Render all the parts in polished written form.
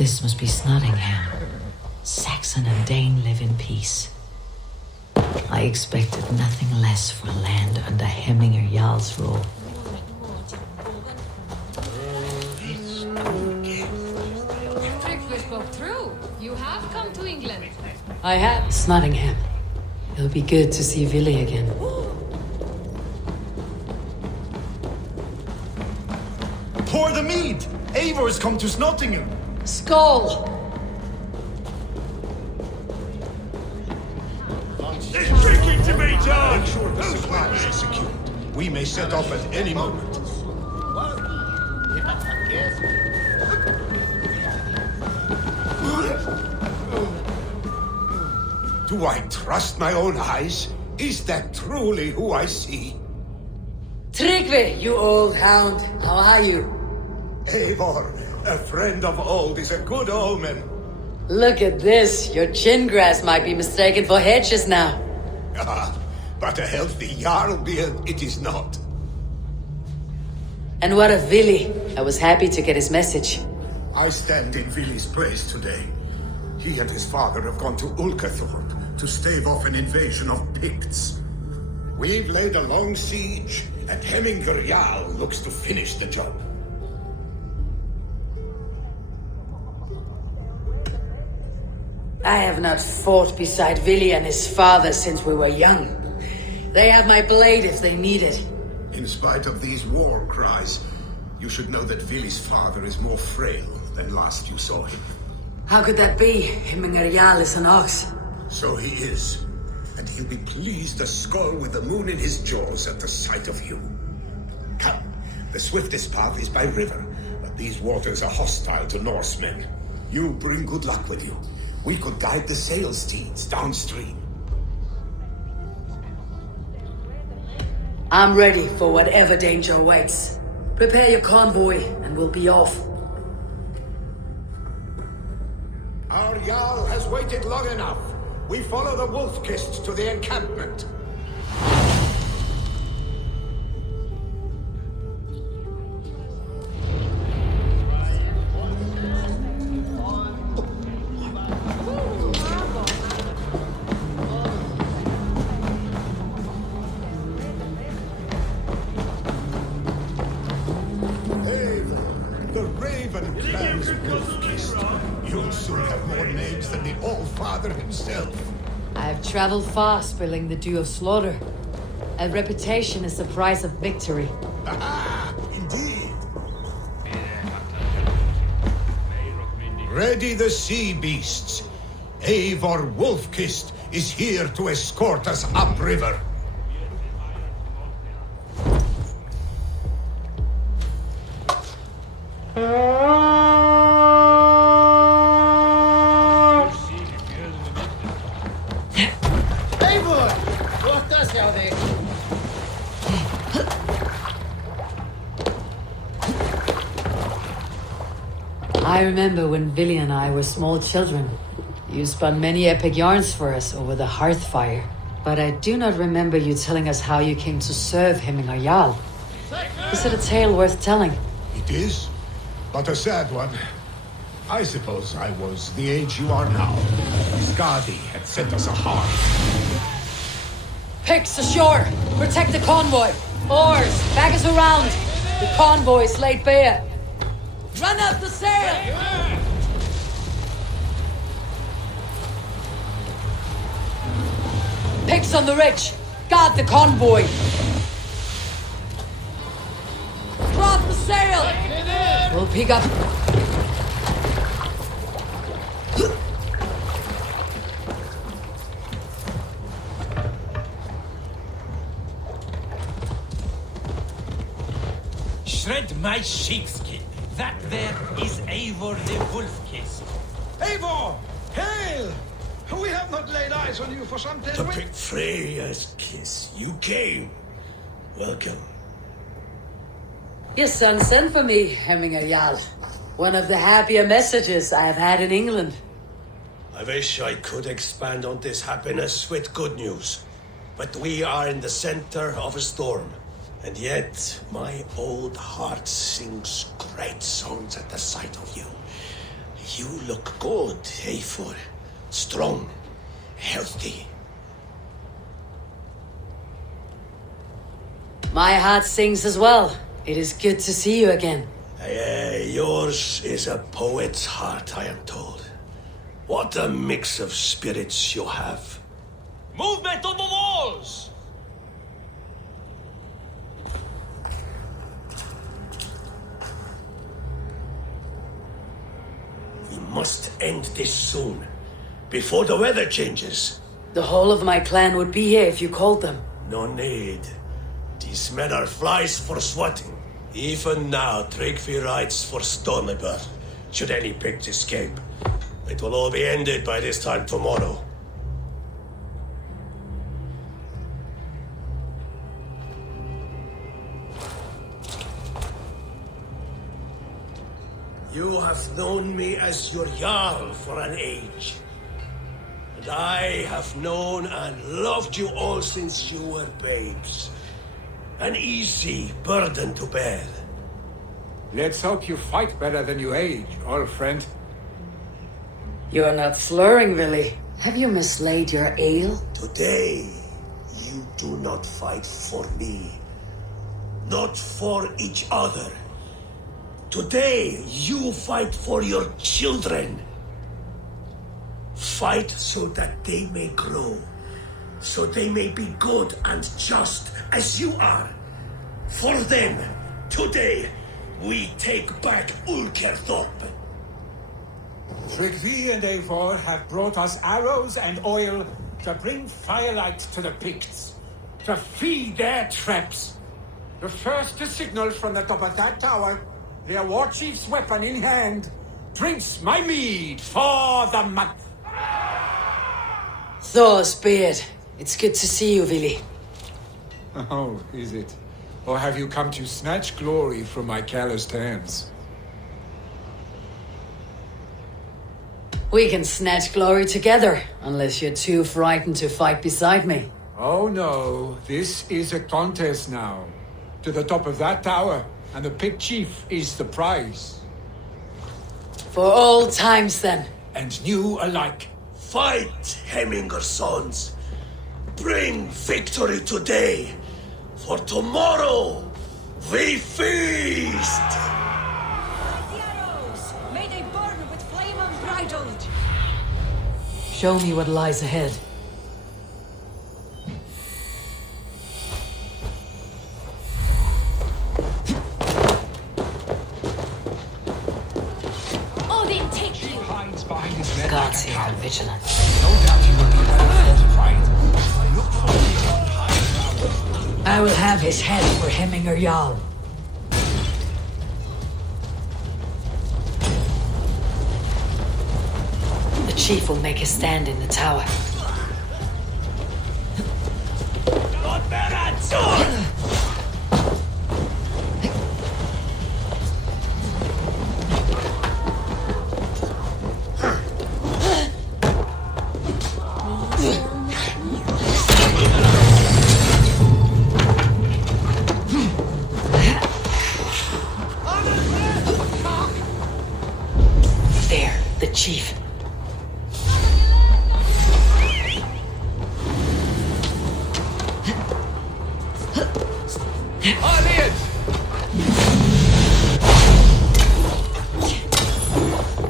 This must be Snottingham. Saxon and Dane live in peace. I expected nothing less for land under Hemminger Jarl's rule. You have come to England. I have. Snottingham. It'll be good to see Villy again. Pour the mead! Eivor's come to Snottingham! Skull! It's tricky to be done! Sure the supplies are secured. We may set off at any moment. Do I trust my own eyes? Is that truly who I see? Tryggvi, you old hound. How are you? Eivor, a friend of old is a good omen. Look at this. Your chin grass might be mistaken for hedges now. Ah, but a healthy Jarl beard it is not. And what of Villy? I was happy to get his message. I stand in Villy's praise today. He and his father have gone to Ulkathorpe to stave off an invasion of Picts. We've laid a long siege, and Hemminger Jarl looks to finish the job. I have not fought beside Villy and his father since we were young. They have my blade if they need it. In spite of these war cries, you should know that Villy's father is more frail than last you saw him. How could that be? Hemminger Jarl is an ox. So he is. And he'll be pleased as Skull with the moon in his jaws at the sight of you. Come, the swiftest path is by river, but these waters are hostile to Norsemen. You bring good luck with you. We could guide the sail steeds downstream. I'm ready for whatever danger awaits. Prepare your convoy, and we'll be off. Our Jarl has waited long enough. We follow the Wolf-Kissed to the encampment. The Raven Clan's Wolf-Kissed. You'll soon have more names than the All-Father himself. I've traveled far, spilling the dew of slaughter. A reputation is the price of victory. Aha! Indeed. Ready the sea beasts. Eivor Wolf-Kissed is here to escort us upriver. I remember when Villy and I were small children. You spun many epic yarns for us over the hearth fire. But I do not remember you telling us how you came to serve Hemminger Jarl. Is it a tale worth telling? It is, but a sad one. I suppose I was the age you are now. Skadi had sent us a heart. Picks ashore! Protect the convoy! Oars! Back us around! The convoy is laid bare! Run up the sail! Picks on the ridge! Guard the convoy! Drop the sail! We'll pick up... Shred my sheepskin. That there is Eivor the Wolf-Kissed. Eivor! Hail! We have not laid eyes on you for some 10 To weeks. pick Freya's kiss, you came. Welcome. Your son sent for me, Hemminger Jarl. One of the happier messages I have had in England. I wish I could expand on this happiness with good news. But we are in the center of a storm. And yet, my old heart sings great songs at the sight of you. You look good, Eivor. Strong, healthy. My heart sings as well. It is good to see you again. Yours is a poet's heart, I am told. What a mix of spirits you have. Movement on the walls! We must end this soon, before the weather changes. The whole of my clan would be here if you called them. No need. These men are flies for swatting. Even now, Tryggvi rides for Stormybur. Should any pigs escape, it will all be ended by this time tomorrow. You have known me as your Jarl for an age. And I have known and loved you all since you were babes. An easy burden to bear. Let's hope you fight better than you age, old friend. You are not slurring, Willy. Have you mislaid your ale? Today, you do not fight for me. Not for each other. Today, you fight for your children. Fight so that they may grow. So they may be good and just as you are. For them, today, we take back Ulkerthorpe. Tryggvi and Eivor have brought us arrows and oil to bring firelight to the Picts, to feed their traps. The first signal from the top of that tower, their war chief's weapon in hand, drinks my mead for the month. Thor's beard. It's good to see you, Willy. Oh, is it? Or have you come to snatch glory from my calloused hands? We can snatch glory together, unless you're too frightened to fight beside me. Oh no, this is a contest now. To the top of that tower, and the Pict Chief is the prize. For old times, then. And new alike. Fight, Hemminger sons. Bring victory today. For tomorrow, we feast! The arrows! May they burn with flame unbridled! Show me what lies ahead. Odin, take you! Hides behind his men God like a save cow. our vigilance. No doubt he will be well fortified. Look for him on high ground. I will have his head for Hemminger Jarl. The chief will make his stand in the tower. There, the chief.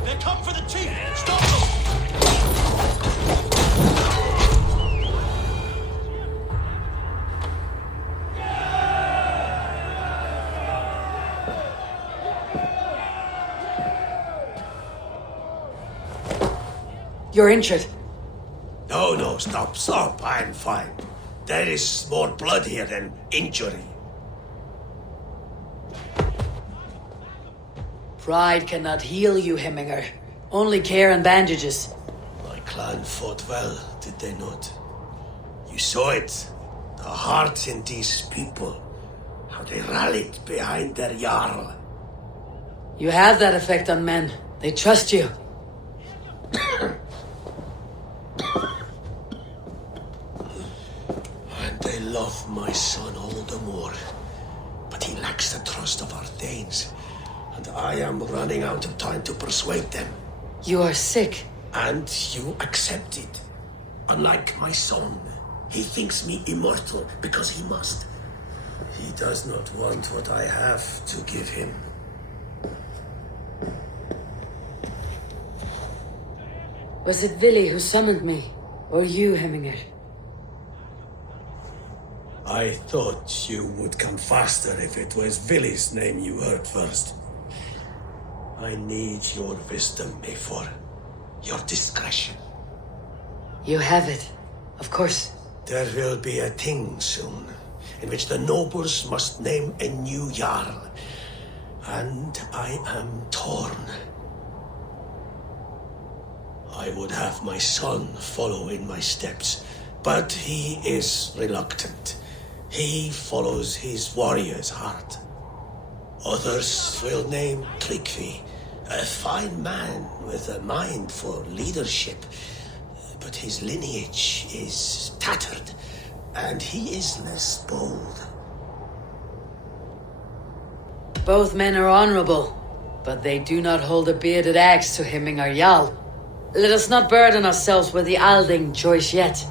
They come for the chief! Stop them! You're injured. No, stop. I'm fine. There is more blood here than injury. Pride cannot heal you, Hemminger. Only care and bandages. My clan fought well, did they not? You saw it. The heart in these people. How they rallied behind their Jarl. You have that effect on men. They trust you. And they love my son all the more. But he lacks the trust of our Danes. And I am running out of time to persuade them. You are sick. And you accept it. Unlike my son, he thinks me immortal because he must. He does not want what I have to give him. Was it Vili who summoned me? Or you, Hemminger? I thought you would come faster if it was Vili's name you heard first. I need your wisdom before your discretion. You have it. Of course. There will be a thing soon, in which the nobles must name a new Jarl. And I am torn. I would have my son follow in my steps, but he is reluctant. He follows his warrior's heart. Others will name Tryggvi, a fine man with a mind for leadership. But his lineage is tattered, and he is less bold. Both men are honorable, but they do not hold a bearded axe to Hemminger Jarl. Let us not burden ourselves with the Alding choice yet.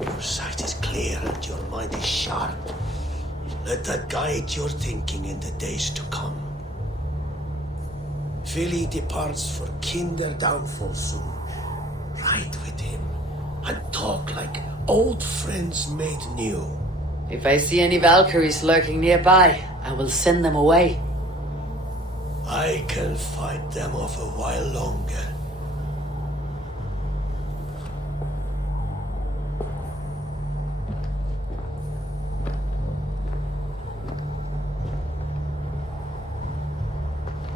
Your sight is clear and your mind is sharp. Let that guide your thinking in the days to come. Vili departs for Kinder downfall soon. Ride with him and talk like old friends made new. If I see any Valkyries lurking nearby, I will send them away. I can fight them off a while longer.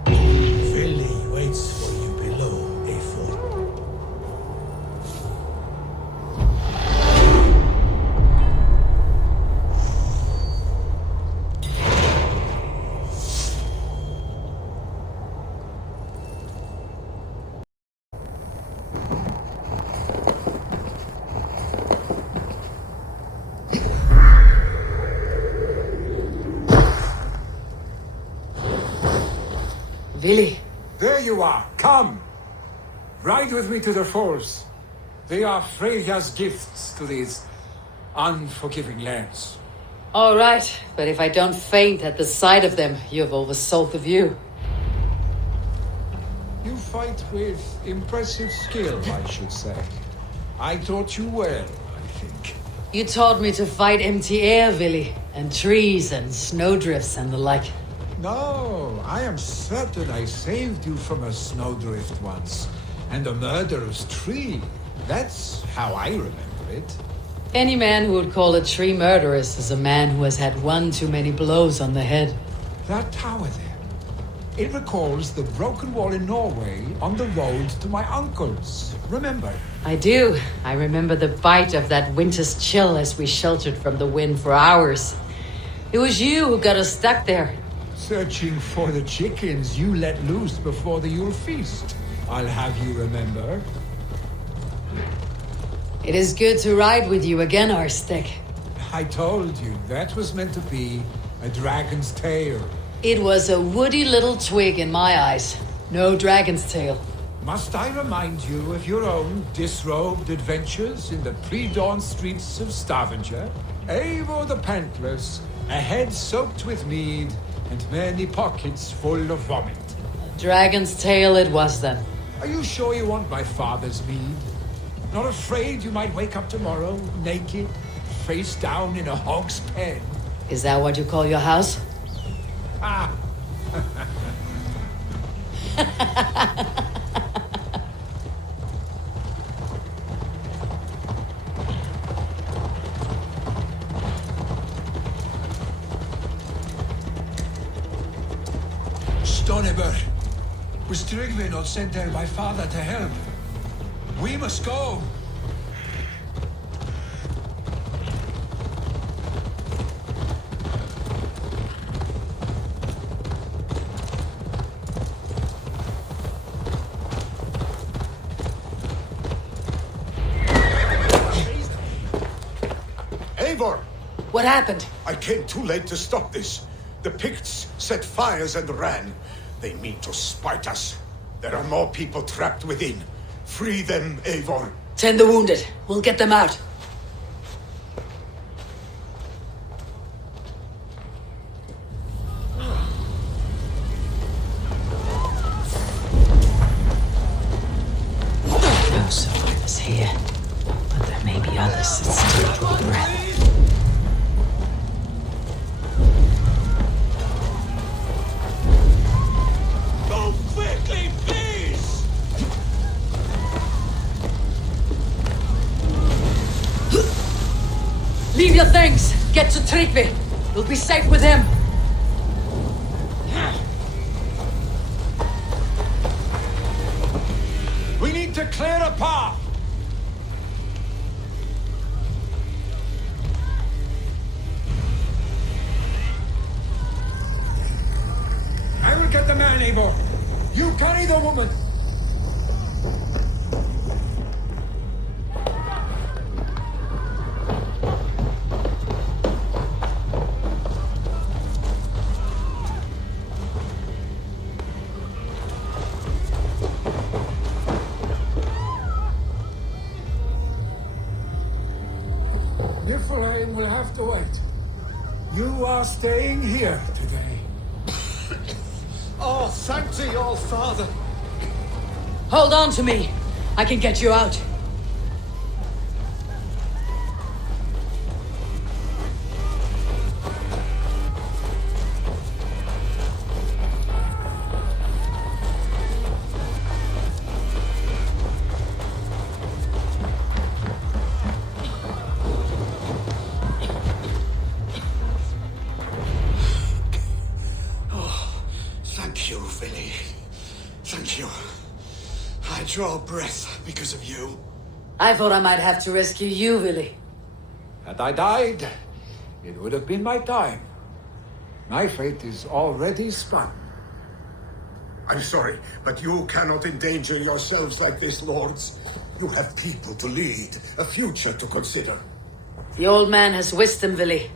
Vili waits for you below, A4. Vili, There you are. Come. Ride with me to the falls. They are Freya's gifts to these unforgiving lands. all right, but if I don't faint at the sight of them, you have oversold the view. You fight with impressive skill, I should say. I taught you well, I think. You taught me to fight empty air, Vili, and trees and snowdrifts and the like. No, I am certain I saved you from a snowdrift once, and a murderous tree. That's how I remember it. Any man who would call a tree murderous is a man who has had one too many blows on the head. That tower there. It recalls the broken wall in Norway on the road to my uncle's. Remember? I do. I remember the bite of that winter's chill as we sheltered from the wind for hours. It was you who got us stuck there. Searching for the chickens you let loose before the Yule feast. I'll have you remember. It is good to ride with you again, Arstic. I told you, that was meant to be a dragon's tail. It was a woody little twig in my eyes. No dragon's tail. Must I remind you of your own disrobed adventures in the pre-dawn streets of Stavanger? Eivor the Pantless, a head soaked with mead, and many pockets full of vomit. Dragon's tail it was then. Are you sure you want my father's mead? Not afraid you might wake up tomorrow, naked, face down in a hog's pen? Is that what you call your house? Ah! Stonebur, was Tryggvi not sent there by father to help? We must go. What happened? I came too late to stop this. The Picts set fires and ran. They mean to spite us. There are more people trapped within. Free them, Eivor. Tend the wounded. We'll get them out. No survivors here, but there may be others that still draw breath. Go quickly, please! Leave your things! Get to Tryggvi! You'll be safe with him! We need to clear a path! I will get the man, Eivor. You carry the woman. Niflheim will have to wait. You are staying here today. Oh, thank thee, all father. Hold on to me! I can get you out. Thank you, Vinny. Thank you. I draw breath because of you. I thought I might have to rescue you, Willy. Had I died, it would have been my time. My fate is already spun. I'm sorry, but you cannot endanger yourselves like this, lords. You have people to lead, a future to consider. The old man has wisdom, Willy.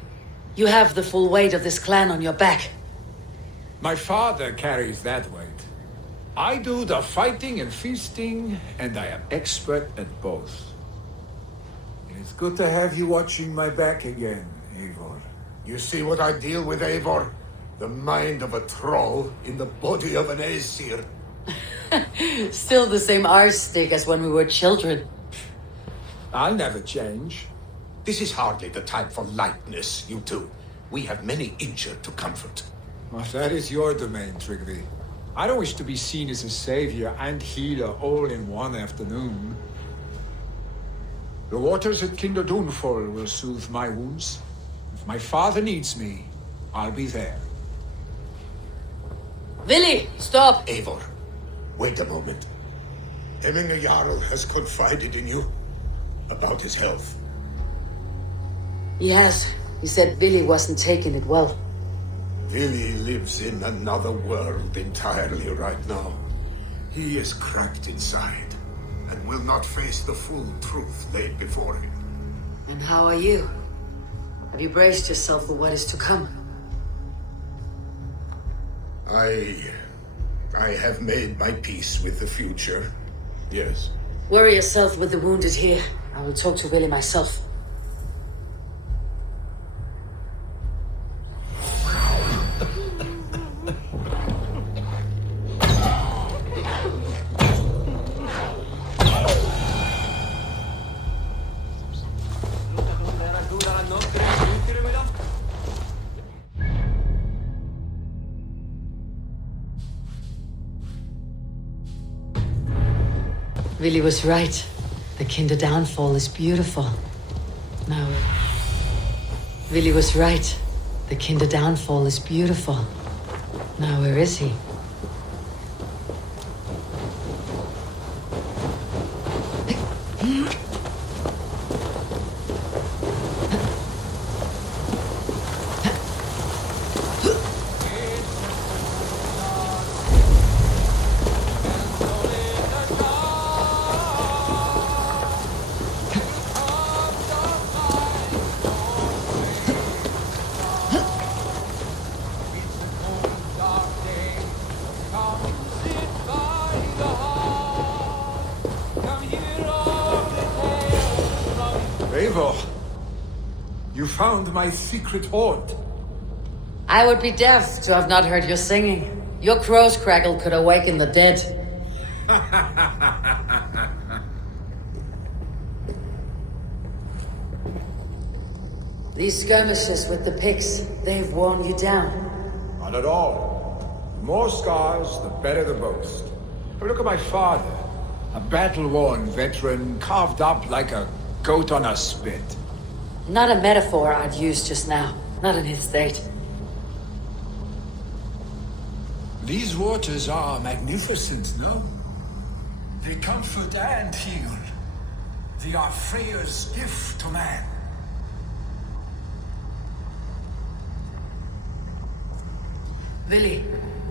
You have the full weight of this clan on your back. My father carries that weight. I do the fighting and feasting, and I am expert at both. It's good to have you watching my back again, Eivor. You see what I deal with, Eivor? The mind of a troll in the body of an Aesir. Still the same arse stick as when we were children. I'll never change. This is hardly the time for lightness, you two. We have many injured to comfort. Well, that is your domain, Tryggvi. I don't wish to be seen as a savior and healer all in one afternoon. The waters at Kinderdunfol will soothe my wounds. If my father needs me, I'll be there. Willy, stop! Eivor, wait a moment. Hemminger Jarl has confided in you about his health. He has. He said Willy wasn't taking it well. Willy lives in another world entirely right now. He is cracked inside and will not face the full truth laid before him. And how are you? Have you braced yourself for what is to come? I have made my peace with the future. Yes. Worry yourself with the wounded here. I will talk to Willy myself. Willy was right. The Kinder downfall is beautiful. Now, Willy was right. The Kinder downfall is beautiful. Now, where is he? found my secret hoard. I would be deaf to have not heard your singing. Your crow's crackle could awaken the dead. These skirmishes with the pigs, they've worn you down. Not at all. The more scars, the better the boast. But look at my father. A battle-worn veteran, carved up like a goat on a spit. Not a metaphor I'd use just now. Not in his state. These waters are magnificent, no? They comfort and heal. They are Freya's gift to man. Vili,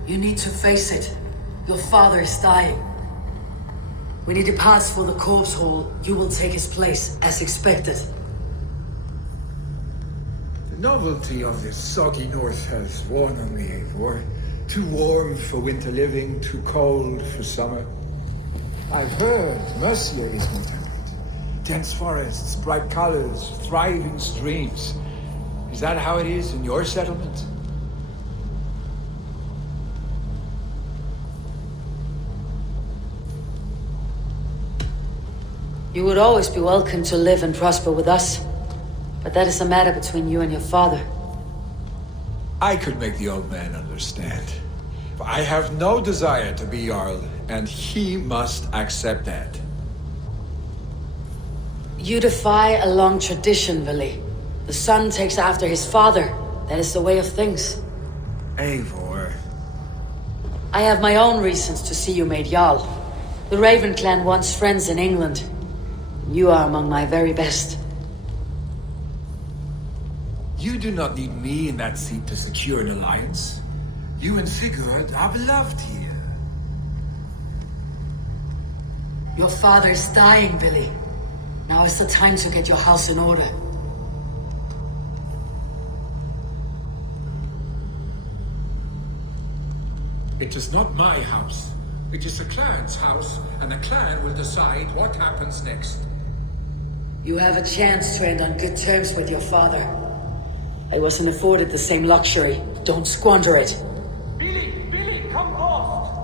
you need to face it. Your father is dying. When he departs for the corpse hall, you will take his place, as expected. The novelty of this soggy north has worn on me, Eivor. Too warm for winter living, too cold for summer. I've heard Mercia is more temperate. Dense forests, bright colors, thriving streams. Is that how it is in your settlement? You would always be welcome to live and prosper with us. But that is a matter between you and your father. I could make the old man understand. But I have no desire to be Jarl, and he must accept that. You defy a long tradition, Vili. The son takes after his father. That is the way of things. Eivor. I have my own reasons to see you made Jarl. The Raven clan wants friends in England. You are among my very best. You do not need me in that seat to secure an alliance. You and Sigurd are beloved here. Your father is dying, Vili. Now is the time to get your house in order. It is not my house. It is the clan's house, and the clan will decide what happens next. You have a chance to end on good terms with your father. I wasn't afforded the same luxury. Don't squander it. Billy, come fast!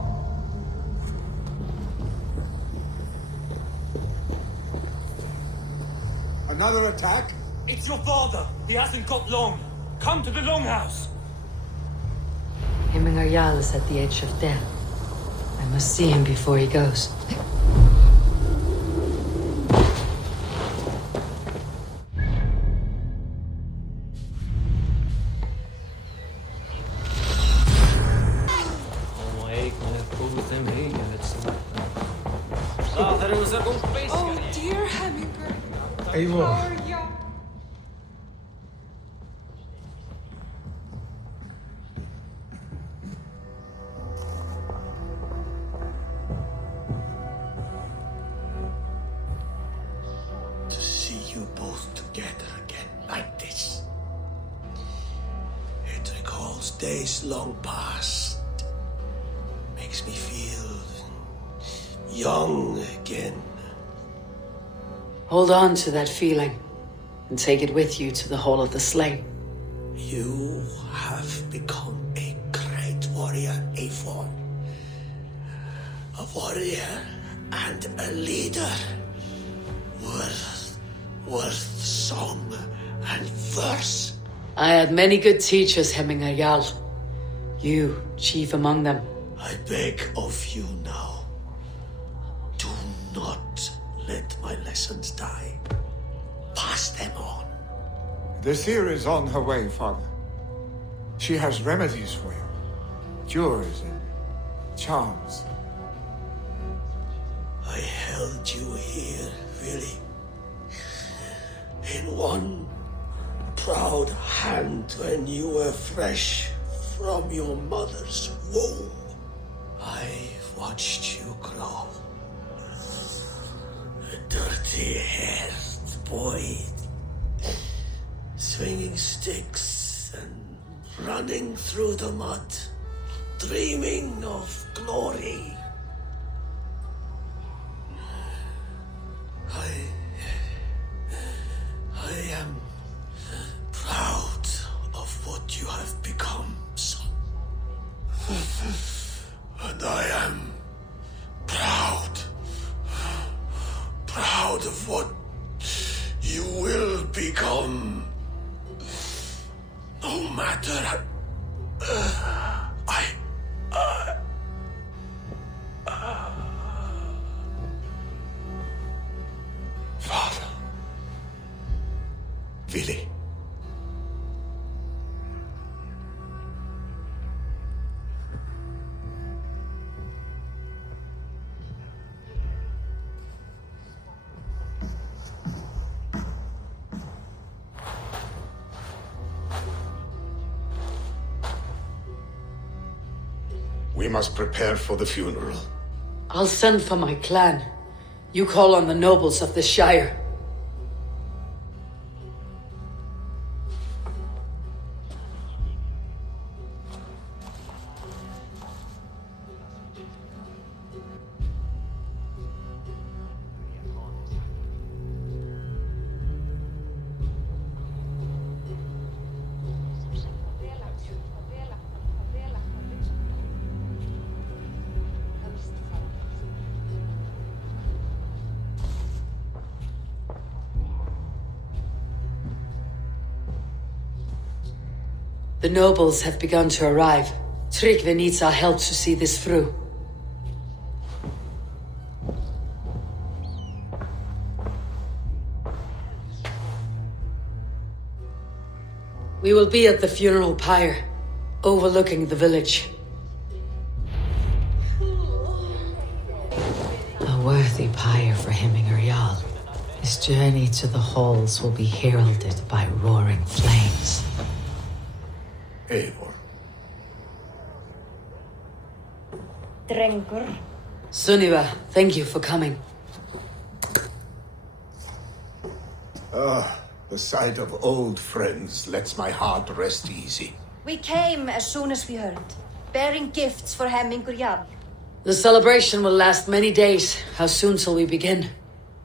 Another attack? It's your father. He hasn't got long. Come to the longhouse. Himmingar Jarl is at the edge of death. I must see him before he goes. Oh dear, Hemminger. Eivor. How are you? To see you both together again like this. It recalls days long past. Makes me feel young again. Hold on to that feeling, and take it with you to the Hall of the Slain. You have become a great warrior, Eivor. A warrior and a leader. Worth song and verse. I had many good teachers, Hemmingar Jarl. You, chief among them. I beg of you now. Do not let my lessons die. Pass them on. The seer is on her way, father. She has remedies for you. Cures and charms. I held you here, really. In one proud hand when you were fresh from your mother's womb. I watched you grow. A dirty-haired boy, swinging sticks and running through the mud, dreaming of glory. I am And I am proud. Proud of what you will become. No matter. Father. Vili. We must prepare for the funeral. I'll send for my clan. You call on the nobles of the Shire. The nobles have begun to arrive. Tryggvi needs our help to see this through. We will be at the funeral pyre, overlooking the village. A worthy pyre for Hemminger Jarl. His journey to the halls will be heralded by roaring flames. Eivor. Drengur. Sunniva, thank you for coming. The sight of old friends lets my heart rest easy. We came as soon as we heard, bearing gifts for Hemmingur Jarl. The celebration will last many days. How soon shall we begin?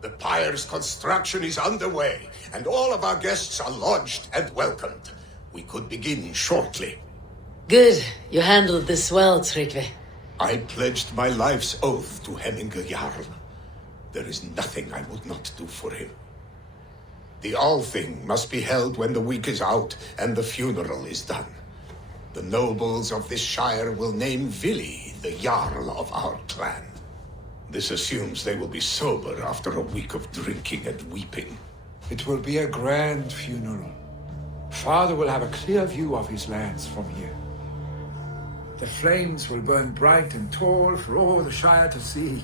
The pyre's construction is underway, and all of our guests are lodged and welcomed. We could begin shortly. Good. You handled this well, Tryggvi. I pledged my life's oath to Hemminger Jarl. There is nothing I would not do for him. The Althing must be held when the week is out and the funeral is done. The nobles of this shire will name Vili the Jarl of our clan. This assumes they will be sober after a week of drinking and weeping. It will be a grand funeral. Father will have a clear view of his lands from here. The flames will burn bright and tall for all the Shire to see.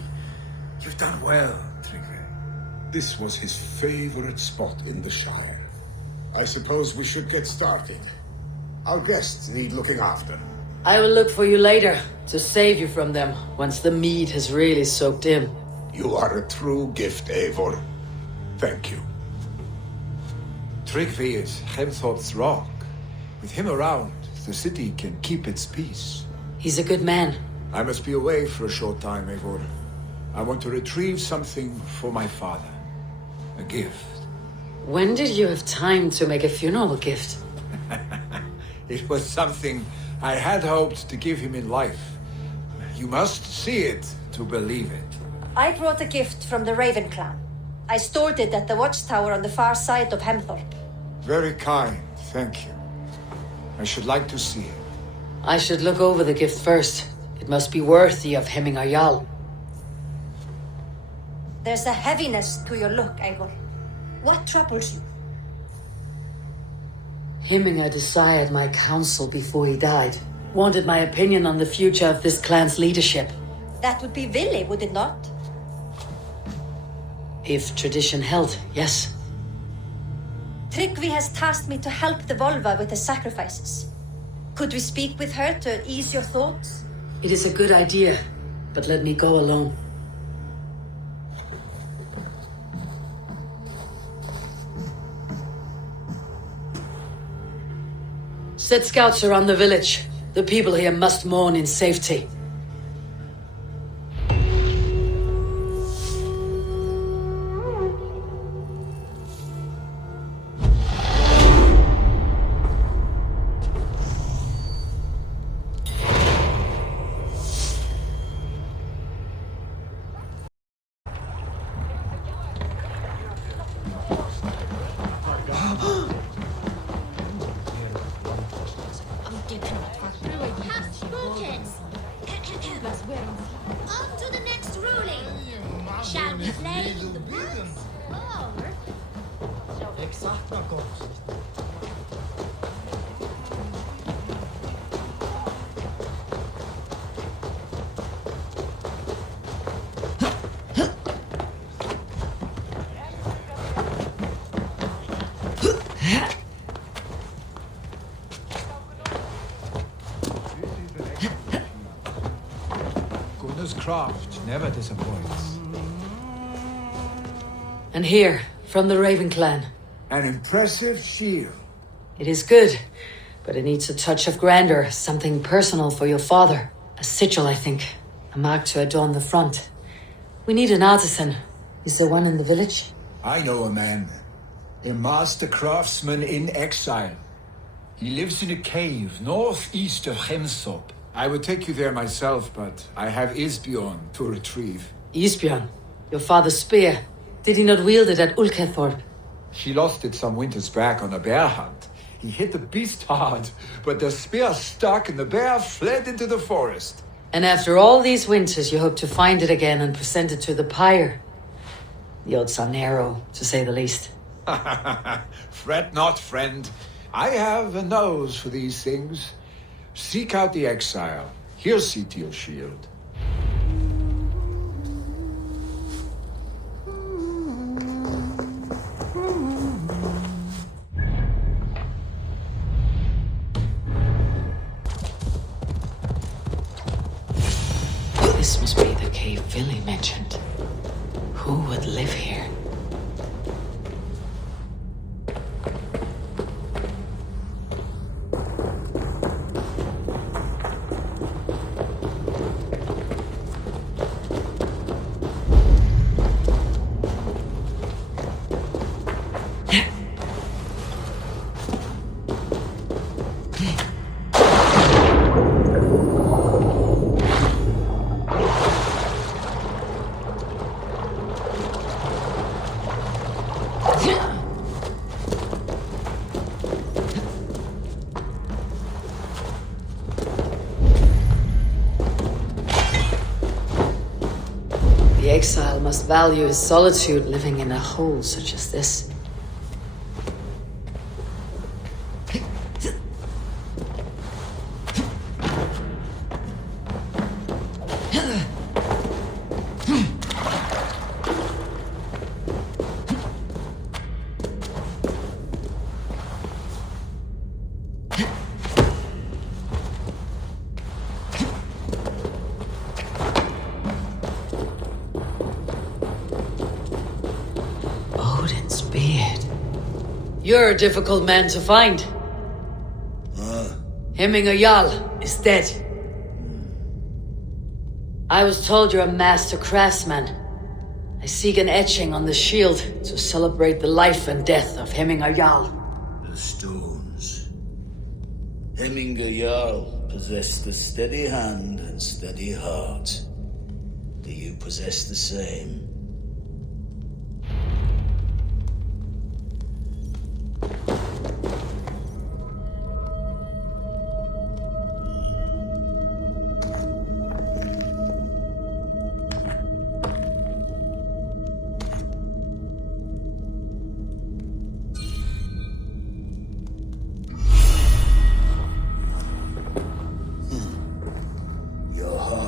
You've done well, Tryggvi. This was his favorite spot in the Shire. I suppose we should get started. Our guests need looking after. I will look for you later, to save you from them, once the mead has really soaked in. You are a true gift, Eivor. Thank you. Tryggvi is Hemthorpe's rock. With him around, the city can keep its peace. He's a good man. I must be away for a short time, Eivor. I want to retrieve something for my father. A gift. When did you have time to make a funeral gift? It was something I had hoped to give him in life. You must see it to believe it. I brought a gift from the Raven clan. I stored it at the watchtower on the far side of Hemthorpe. Very kind, thank you. I should like to see it. I should look over the gift first. It must be worthy of Hemminger Jarl. There's a heaviness to your look, Eivor. What troubles you? Hemminger desired my counsel before he died. Wanted my opinion on the future of this clan's leadership. That would be Vili, would it not? If tradition held, yes. Tryggvi has tasked me to help the Volva with the sacrifices. Could we speak with her to ease your thoughts? It is a good idea, but let me go alone. Set scouts around the village. The people here must mourn in safety. craft never disappoints. And here, from the Raven clan. An impressive shield. It is good, but it needs a touch of grandeur, something personal for your father. A sigil, I think. A mark to adorn the front. We need an artisan. Is there one in the village? I know a man. A master craftsman in exile. He lives in a cave northeast of Hemsop. I would take you there myself, but I have Isbjorn to retrieve. Isbjorn, your father's spear. Did he not wield it at Ulkethorpe? She lost it some winters back on a bear hunt. He hit the beast hard, but the spear stuck and the bear fled into the forest. And after all these winters, you hope to find it again and present it to the pyre. The odds are narrow, to say the least. Fret not, friend. I have a nose for these things. Seek out the exile. He'll see to your shield. This must be the cave Billy mentioned. Who would live here? The exile must value his solitude living in a hole such as this. You're a difficult man to find. Hemminger Jarl is dead. I was told you're a master craftsman. I seek an etching on the shield to celebrate the life and death of Hemminger Jarl. The stones. Hemminger Jarl possessed a steady hand and steady heart. Do you possess the same?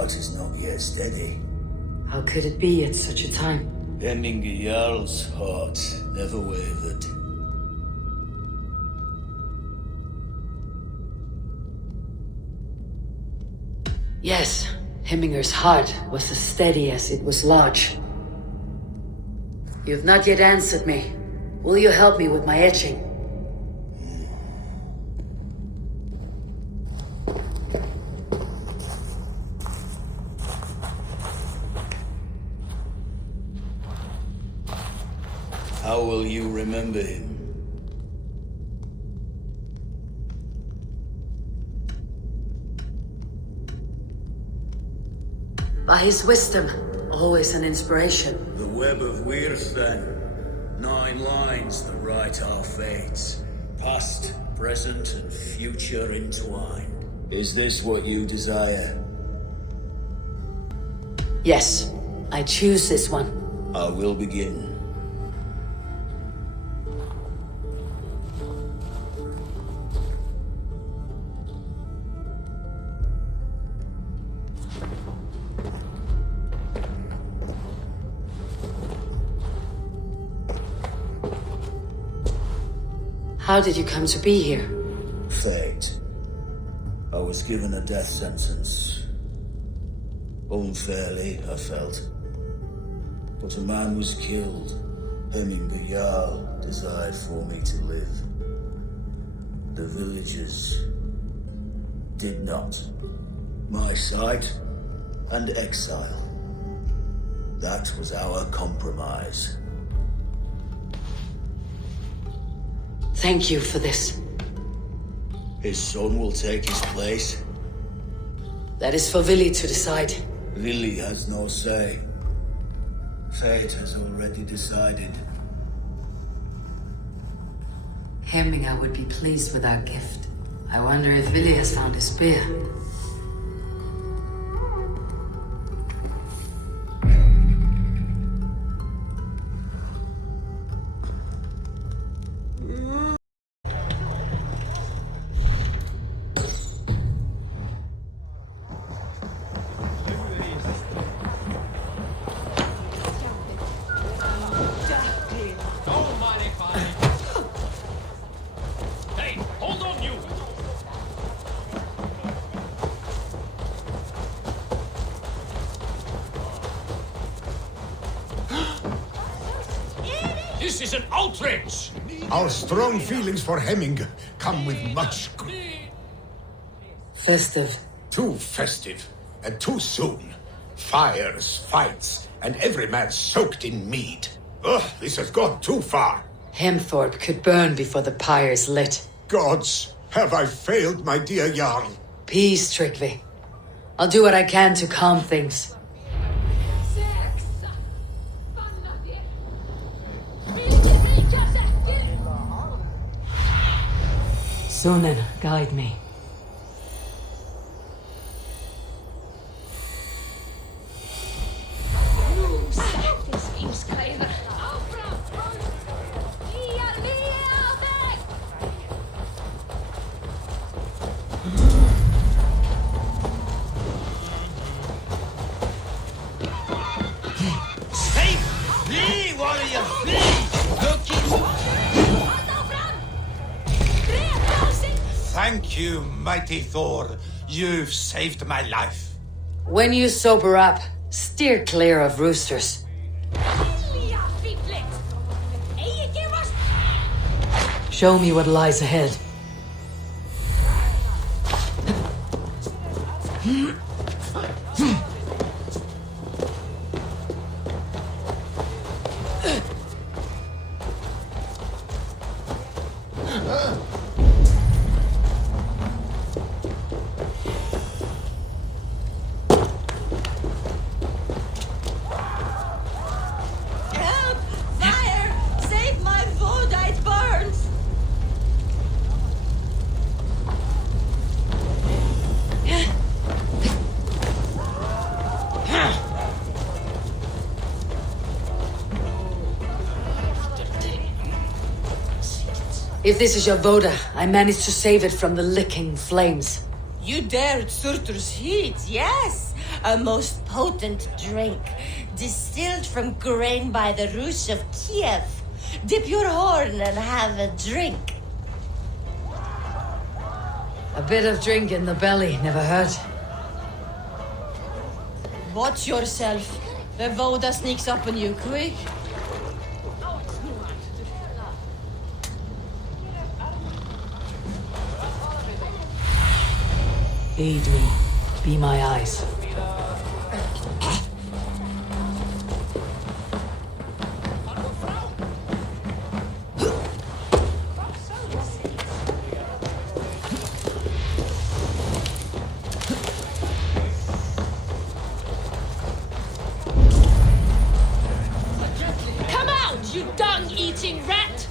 Is not yet steady. How could it be at such a time? Hemminger Jarl's heart never wavered. Yes, Hemminger's heart was as steady as it was large. You've not yet answered me. Will you help me with my etching? How will you remember him? By his wisdom, always an inspiration. The web of Wirth, then. 9 lines that write our fates. Past, present, and future entwined. Is this what you desire? Yes, I choose this one. I will begin. How did you come to be here? Fate. I was given a death sentence. Unfairly, I felt. But a man was killed. Hemming the Jarl desired for me to live. The villagers did not. My sight and exile. That was our compromise. Thank you for this. His son will take his place. That is for Vili to decide. Vili has no say. Fate has already decided. Hemminger would be pleased with our gift. I wonder if Vili has found his spear. Hey, hold on, you! This is an outrage! Our strong feelings for Hemming come with much good. Festive. Too festive, and too soon. Fires, fights, and every man soaked in mead. Ugh, this has gone too far. Hemthorpe could burn before the pyre is lit. Gods, have I failed my dear Jarl? Peace, Tryggvi. I'll do what I can to calm things. Sunan, guide me. Stay! Flee, warrior, flee! Looking... Thank you, mighty Thor. You've saved my life. When you sober up, steer clear of roosters. Show me what lies ahead. Help! Fire! Save my food, it burns! If this is your Voda, I managed to save it from the licking flames. You dared Surtur's heat, yes! A most potent drink, distilled from grain by the Rus of Kiev. Dip your horn and have a drink. A bit of drink in the belly never hurt. Watch yourself. The Voda sneaks up on you quick. Aid me. Be my eyes. Come out, you dung-eating rat!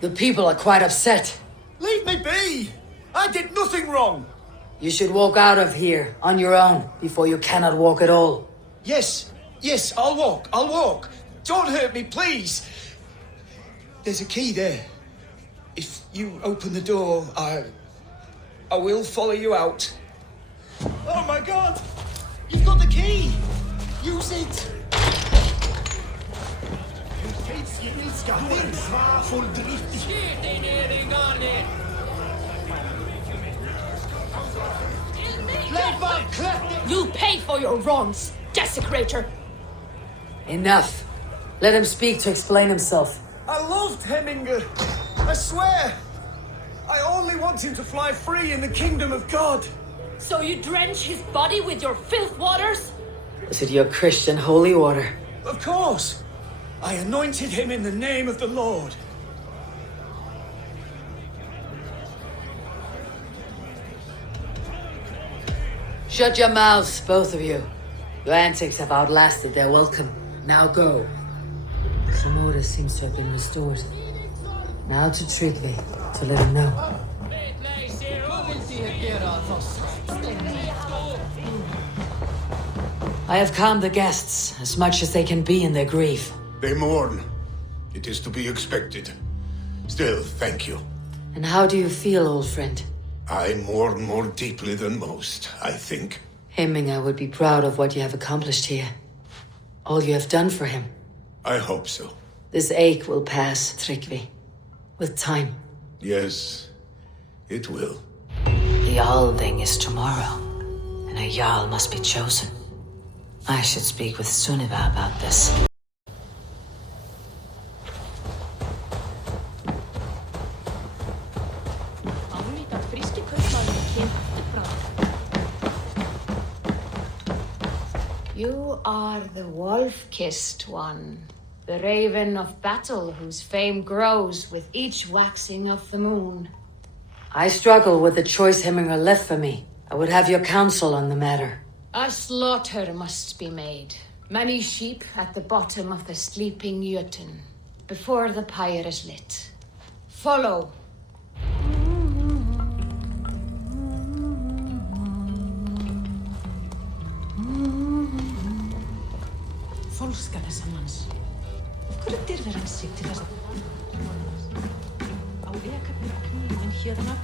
The people are quite upset. Leave me be! I did nothing wrong! You should walk out of here on your own before you cannot walk at all. Yes, Yes, I'll walk. I'll walk. Don't hurt me, please. There's a key there. If you open the door, I will follow you out. Oh my God! You've got the key! Use it! You'll pay for your wrongs, desecrator! Enough. Let him speak to explain himself. I loved Heminger. I swear. I only want him to fly free in the kingdom of God. So you drench his body with your filth waters? Was it your Christian holy water? Of course. I anointed him in the name of the Lord. Shut your mouths, both of you. Your antics have outlasted their welcome. Now go. Some order seems to have been restored. Now to Tryggvi, to let him know. I have calmed the guests as much as they can be in their grief. They mourn. It is to be expected. Still, thank you. And how do you feel, old friend? I mourn more deeply than most, I think. Hemminger would be proud of what you have accomplished here. All you have done for him. I hope so. This ache will pass, Tryggvi. With time. Yes, it will. The Althing is tomorrow, and a Jarl must be chosen. I should speak with Sunniva about this. You are the wolf-kissed one, the raven of battle whose fame grows with each waxing of the moon. I struggle with the choice Hemminger left for me. I would have your counsel on the matter. A slaughter must be made. Many sheep at the bottom of the sleeping Jötun, before the pyre is lit. Follow. Fólska þessa manns. Af hverju dyrfir hann sig til þess að... Á ekkarnir knífinn hérna?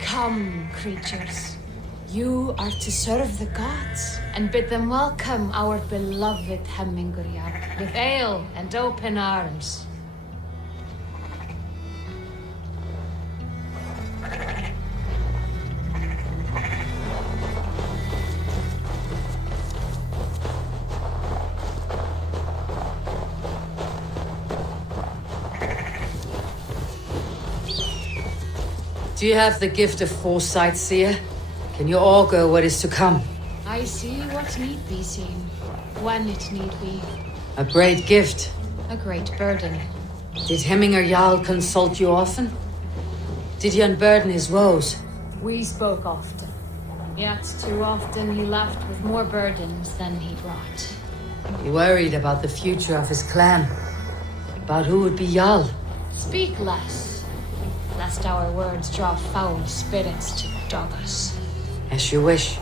Come, creatures. You are to serve the gods and bid them welcome our beloved Hemmingur with ale and open arms. Do you have the gift of foresight, seer? Can you augur what is to come? I see what need be seen, when it need be. A great gift. A great burden. Did Hemminger Jarl consult you often? Did he unburden his woes? We spoke often, yet too often he left with more burdens than he brought. He worried about the future of his clan. About who would be Jarl. Speak less, lest our words draw foul spirits to dog us. As you wish.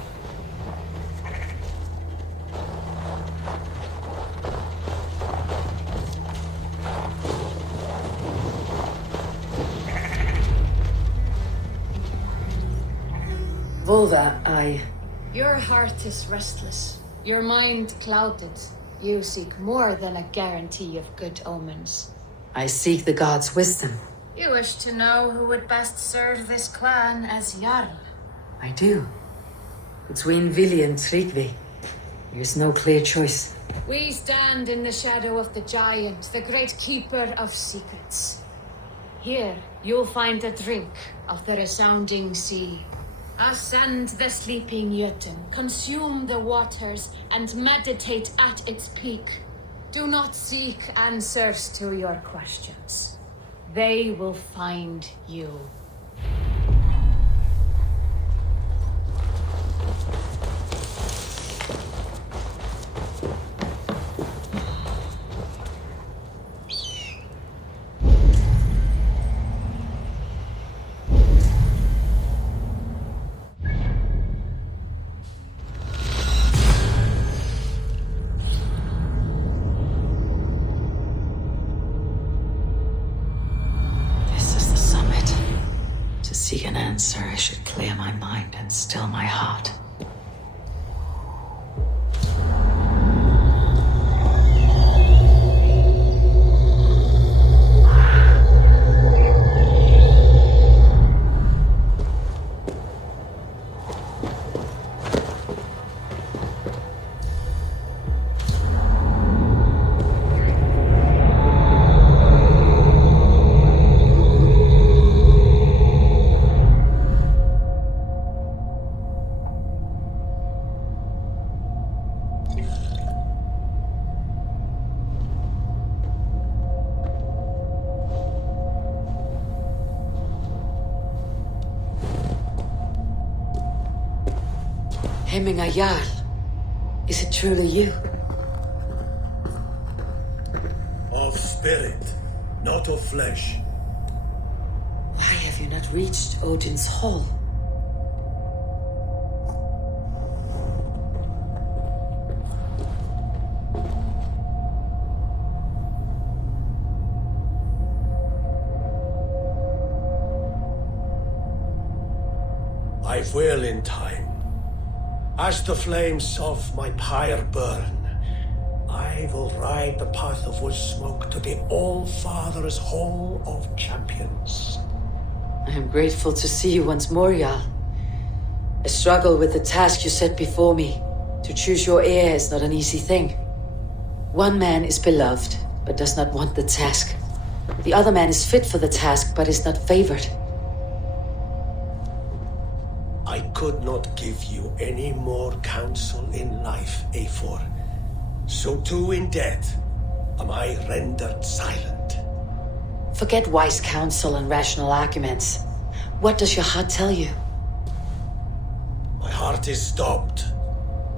Volva, Your heart is restless. Your mind clouded. You seek more than a guarantee of good omens. I seek the gods' wisdom. You wish to know who would best serve this clan as Jarl. I do. Between Vili and Tryggvi, there's no clear choice. We stand in the shadow of the giant, the great keeper of secrets. Here, you'll find a drink of the resounding sea. Ascend the sleeping Jötun, consume the waters, and meditate at its peak. Do not seek answers to your questions. They will find you. clear my mind and still my heart. Hemming a Jarl. Is it truly you? Of spirit, not of flesh. Why have you not reached Odin's Hall? I will in time. As the flames of my pyre burn, I will ride the path of wood smoke to the All-Father's Hall of Champions. I am grateful to see you once more, Jarl. I struggle with the task you set before me. To choose your heir is not an easy thing. One man is beloved, but does not want the task. The other man is fit for the task, but is not favored. I could not give you any more counsel in life, Eivor. So too in death am I rendered silent. Forget wise counsel and rational arguments. What does your heart tell you? My heart is stopped.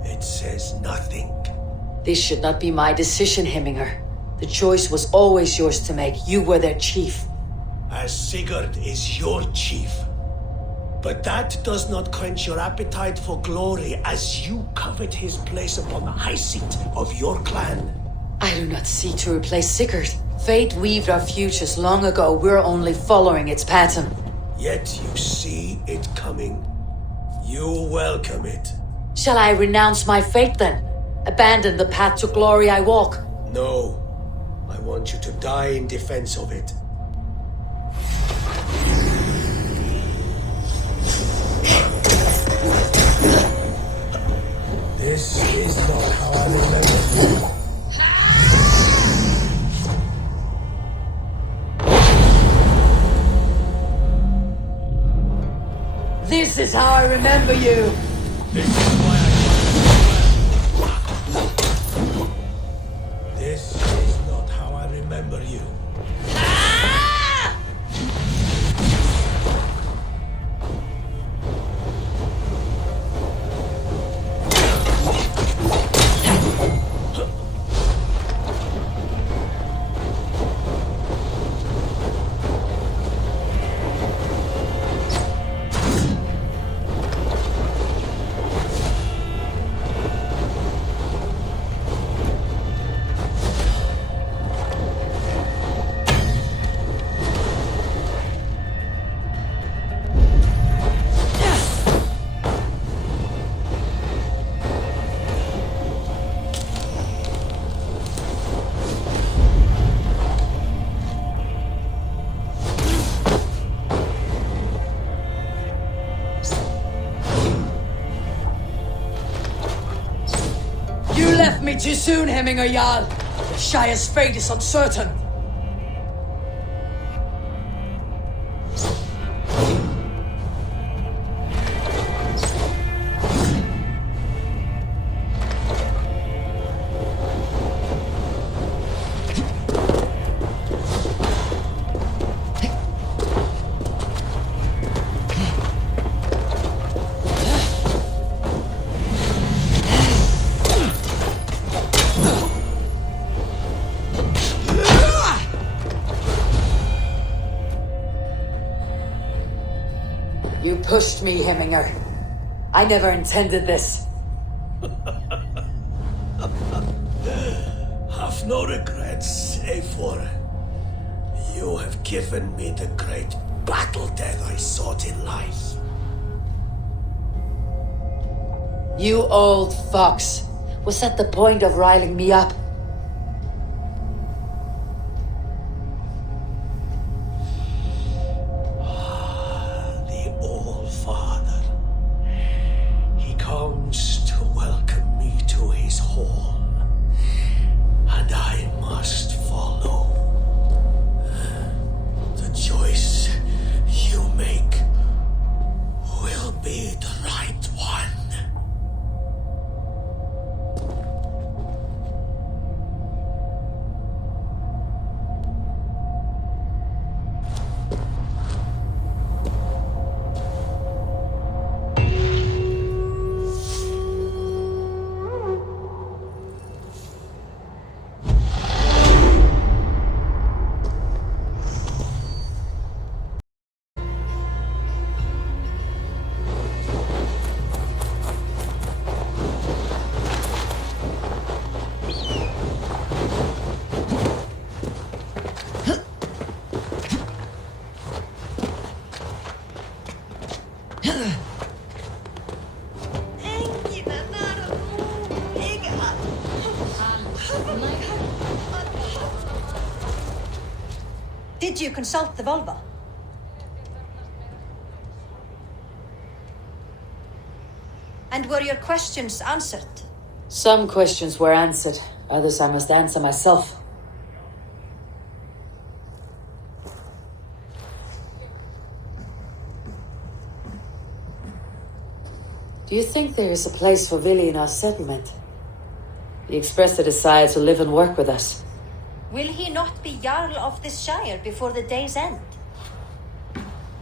It says nothing. This should not be my decision, Hemminger. The choice was always yours to make. You were their chief. As Sigurd is your chief. But that does not quench your appetite for glory as you covet his place upon the high seat of your clan. I do not seek to replace Sigurd. Fate weaved our futures long ago. We're only following its pattern. Yet you see it coming. You welcome it. Shall I renounce my fate then? Abandon the path to glory I walk? No. I want you to die in defense of it. This is not how I remember you. This is how I remember you. This is why This is not how I remember you. Left me too soon, Hemminger Jarl. The Shire's fate is uncertain. You pushed me, Hemminger. I never intended this. Have no regrets, Eivor. You have given me the great battle death I sought in life. You old fox. Was that the point of riling me up? The All Father. He comes to welcome me to his hall, and I must follow. The choice you make will be the right one. Did you consult the Volva? And were your questions answered? Some questions were answered, others I must answer myself. Do you think there is a place for Vili in our settlement? He expressed a desire to live and work with us. Will he not be Jarl of this shire before the day's end?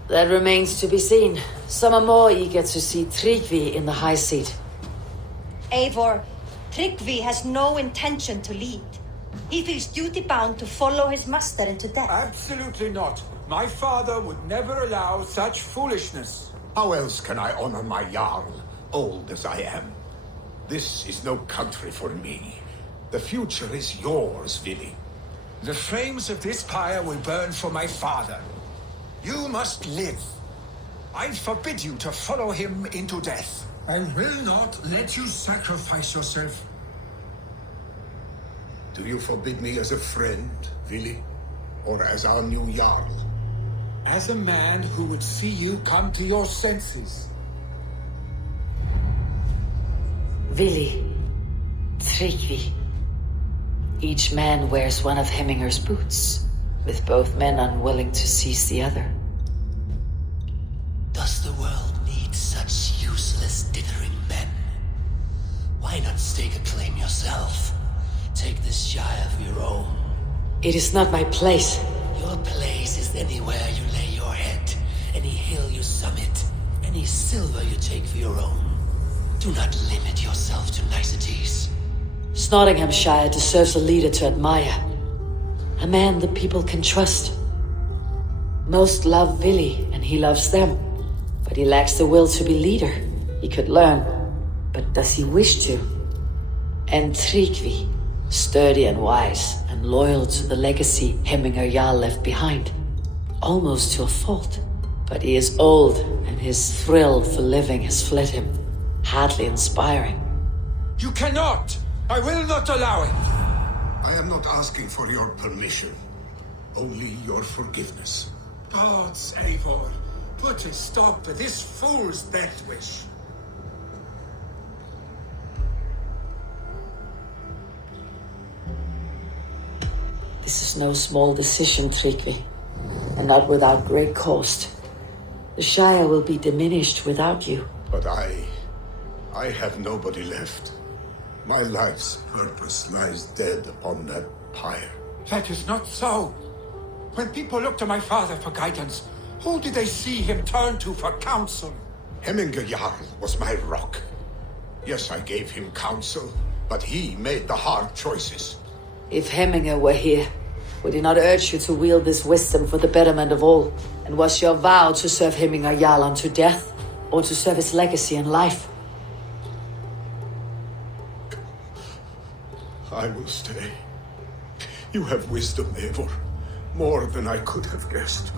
That remains to be seen. Some are more eager to see Tryggvi in the high seat. Eivor, Tryggvi has no intention to lead. He feels duty-bound to follow his master into death. Absolutely not. My father would never allow such foolishness. How else can I honor my Jarl, old as I am? This is no country for me. The future is yours, Vili. The flames of this pyre will burn for my father. You must live. I forbid you to follow him into death. I will not let you sacrifice yourself. Do you forbid me as a friend, Vili? Or as our new Jarl? As a man who would see you come to your senses. Vili, Tryggvi. Each man wears one of Hemminger's boots, with both men unwilling to seize the other. Does the world need such useless dithering men? Why not stake a claim yourself? Take this shire of your own. It is not my place. Your place is anywhere you lay your head, any hill you summit, any silver you take for your own. Do not limit yourself to niceties. Snottinghamscire deserves a leader to admire. A man the people can trust. Most love Vili, and he loves them. But he lacks the will to be leader. He could learn, but does he wish to? And Tryggvi, sturdy and wise, and loyal to the legacy Hemminger Jarl left behind. Almost to a fault. But he is old, and his thrill for living has fled him. Hardly inspiring. You cannot! I will not allow it! I am not asking for your permission. Only your forgiveness. Gods, Eivor, put a stop to this fool's death wish. This is no small decision, Tryggvi, and not without great cost. The Shire will be diminished without you. But I have nobody left. My life's purpose lies dead upon that pyre. That is not so. When people look to my father for guidance, who did they see him turn to for counsel? Hemminger Jarl was my rock. Yes, I gave him counsel, but he made the hard choices. If Hemminger were here, would he not urge you to wield this wisdom for the betterment of all? And was your vow to serve Hemminger Jarl unto death, or to serve his legacy in life? I will stay. You have wisdom, Eivor. More than I could have guessed.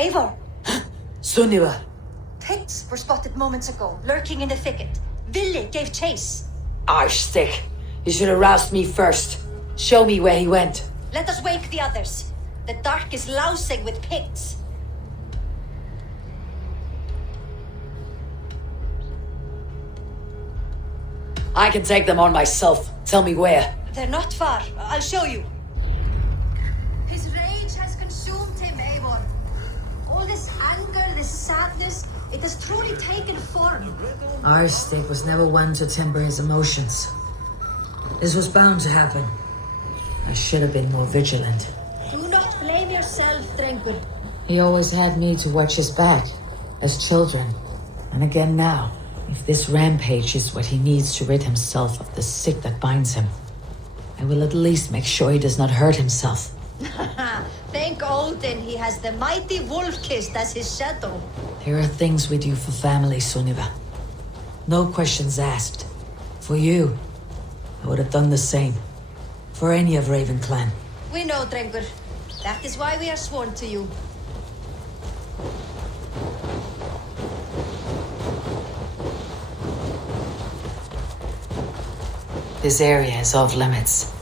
Eivor! Sunniva! Picts were spotted moments ago, lurking in the thicket. Vili gave chase. Arstick! You should have roused me first. Show me where he went. Let us wake the others. The dark is lousing with Picts. I can take them on myself. Tell me where. They're not far. I'll show you. His rage has consumed him, Eivor. All this anger, this sadness, it has truly taken form. Arstick was never one to temper his emotions. This was bound to happen. I should have been more vigilant. Do not blame yourself, Drengur. He always had me to watch his back, as children. And again now, if this rampage is what he needs to rid himself of the sick that binds him, I will at least make sure he does not hurt himself. Thank Odin he has the mighty Wolf-Kissed as his shadow. There are things we do for family, Sunniva. No questions asked. For you, I would have done the same. For any of Raven clan. We know, Drengur. That is why we are sworn to you. This area is off limits.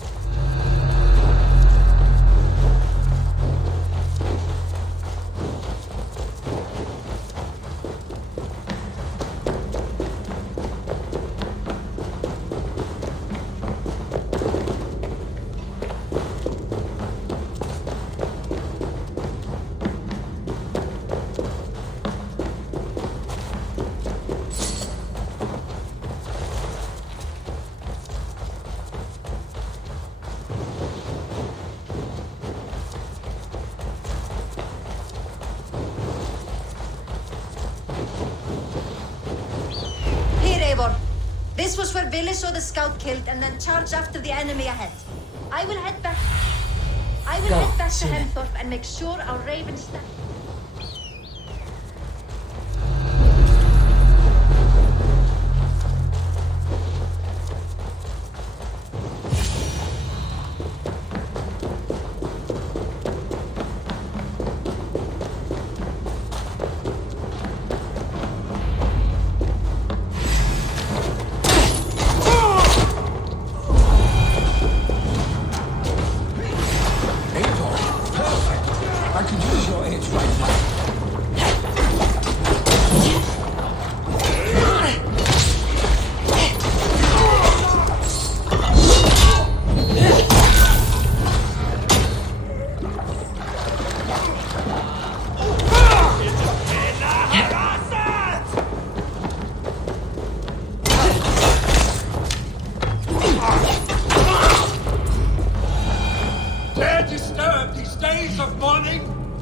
This was where Vili saw the scout killed and then charged after the enemy ahead. I will head back to Hemthorpe and make sure our ravens stand.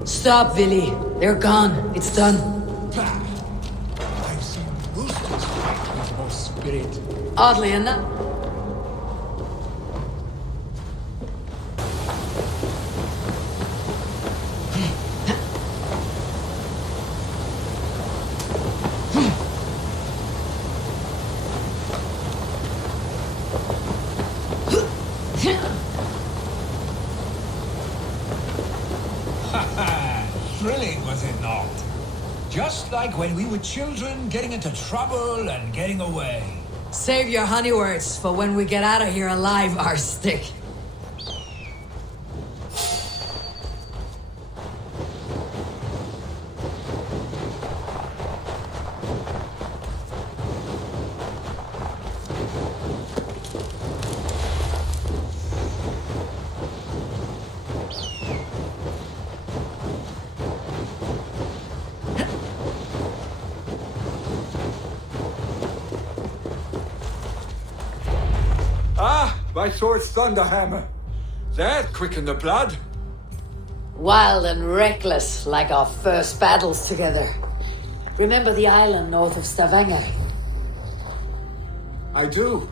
Stop, Vili. They're gone. It's done. I've seen roosters fight with more spirit. Oddly enough. Thrilling, was it not? Just like when we were children, getting into trouble and getting away. Save your honey words for when we get out of here alive, Arstick. My sword's thunderhammer. That quickened the blood. Wild and reckless, like our first battles together. Remember the island north of Stavanger? I do.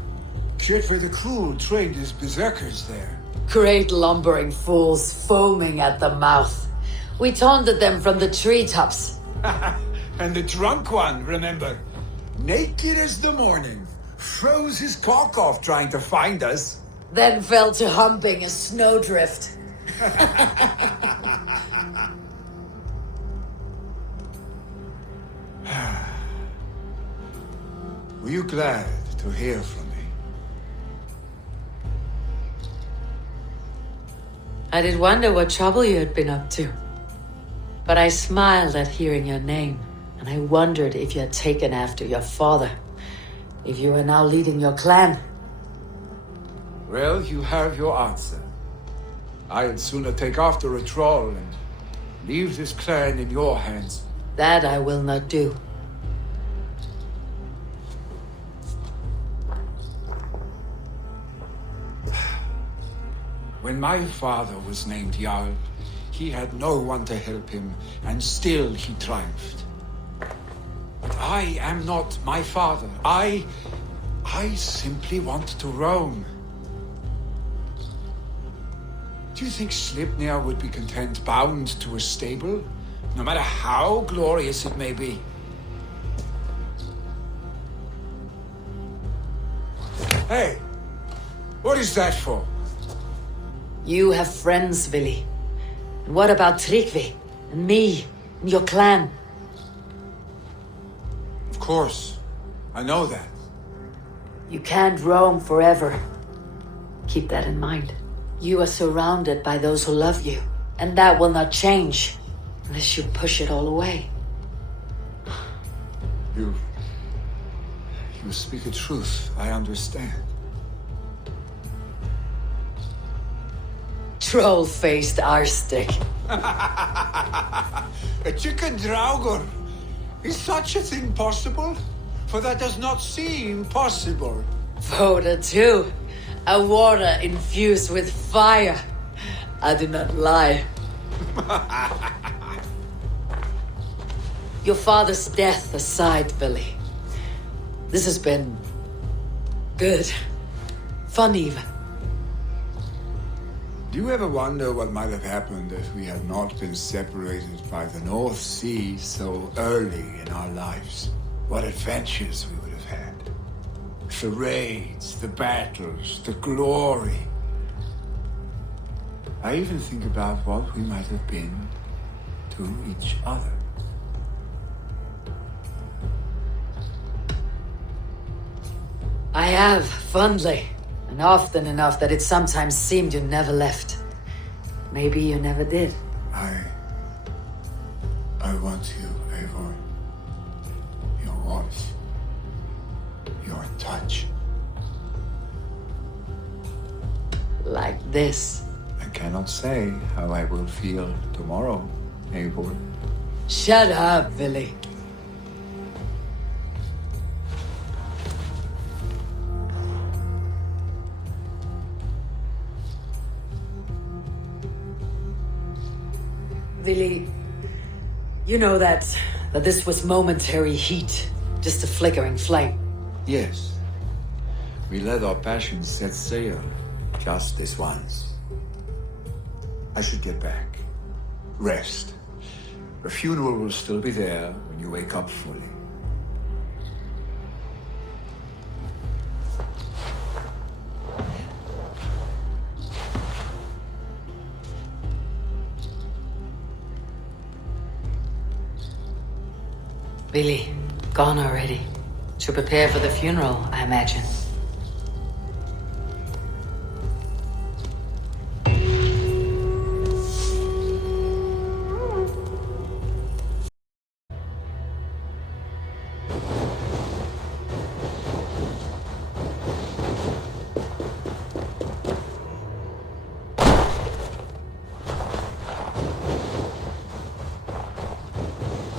Kjotve the Cruel trained his berserkers there. Great lumbering fools, foaming at the mouth. We taunted them from the treetops. And the drunk one, remember? Naked as the morning. Froze his cock off trying to find us. Then fell to humping a snowdrift. you glad to hear from me? I did wonder what trouble you had been up to. But I smiled at hearing your name, and I wondered if you had taken after your father. If you were now leading your clan. Well, you have your answer. I'd sooner take after a troll and leave this clan in your hands. That I will not do. When my father was named Jarl, he had no one to help him, and still he triumphed. But I am not my father. I simply want to roam. Do you think Sleipnir would be content bound to a stable, no matter how glorious it may be? Hey, what is that for? You have friends, Vili. And what about Tryggvi, and me, and your clan? Of course, I know that. You can't roam forever. Keep that in mind. You are surrounded by those who love you, and that will not change unless you push it all away. You speak the truth, I understand. Troll-faced arstick. A chicken draugr? Is such a thing possible? For that does not seem possible. Voda too. A water infused with fire. I do not lie. Your father's death aside, Billy. This has been good. Fun even. Do you ever wonder what might have happened if we had not been separated by the North Sea so early in our lives? What adventures we would have had. The raids, the battles, the glory. I even think about what we might have been to each other. I have, fondly. And often enough that it sometimes seemed you never left. Maybe you never did. I want you, Eivor. Your voice. Your touch. Like this. I cannot say how I will feel tomorrow, Eivor. Shut up, Billy. Vili, you know that this was momentary heat, just a flickering flame. Yes. We let our passions set sail, just this once. I should get back. Rest. The funeral will still be there when you wake up fully. Billy, gone already. To prepare for the funeral, I imagine.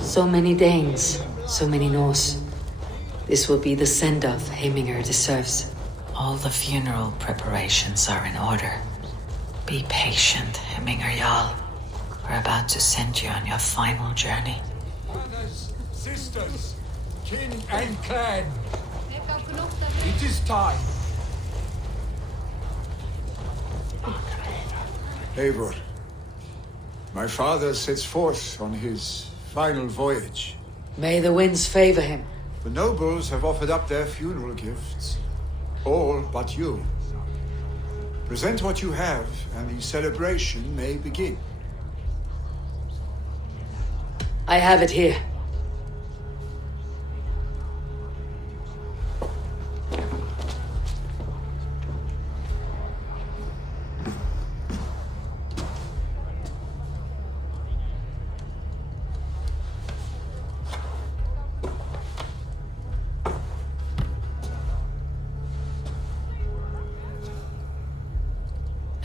So many Danes, so many Norse. This will be the send-off Heiminger deserves. All the funeral preparations are in order. Be patient, Heiminger Jarl. We're about to send you on your final journey. Brothers, sisters, kin and clan. It is time. Eivor, my father sets forth on his final voyage. May the winds favor him. The nobles have offered up their funeral gifts. All but you. Present what you have, and the celebration may begin. I have it here.